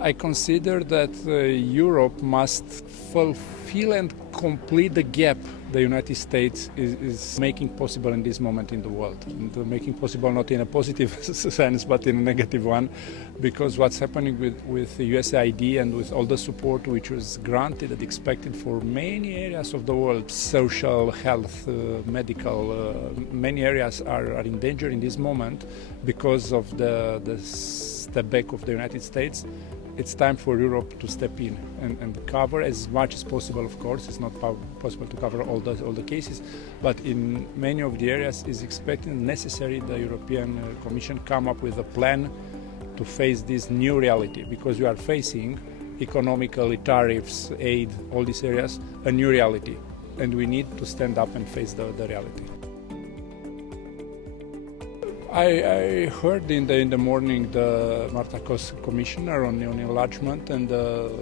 I consider that Europe must fulfill and complete the gap the United States is making possible in this moment in the world. And making possible not in a positive sense, but in a negative one, because what's happening with the USAID and with all the support which was granted and expected for many areas of the world, social, health, medical, many areas are in danger in this moment because of the step back of the United States. It's time for Europe to step in and cover as much as possible. Of course, it's not possible to cover all the cases, but in many of the areas is expected and necessary the European Commission come up with a plan to face this new reality, because we are facing economically, tariffs, aid, all these areas, a new reality, and we need to stand up and face the reality. I heard in the morning the Marta Kos commissioner on enlargement and the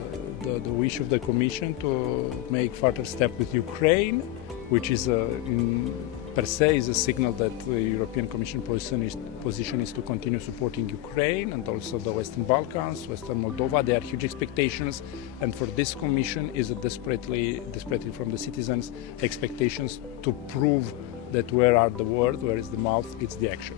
wish of the Commission to make further step with Ukraine, which is per se is a signal that the European Commission position is to continue supporting Ukraine and also the Western Balkans, Western Moldova. There are huge expectations, and for this Commission is a desperately from the citizens expectations to prove that where are the words, where is the mouth, it's the action.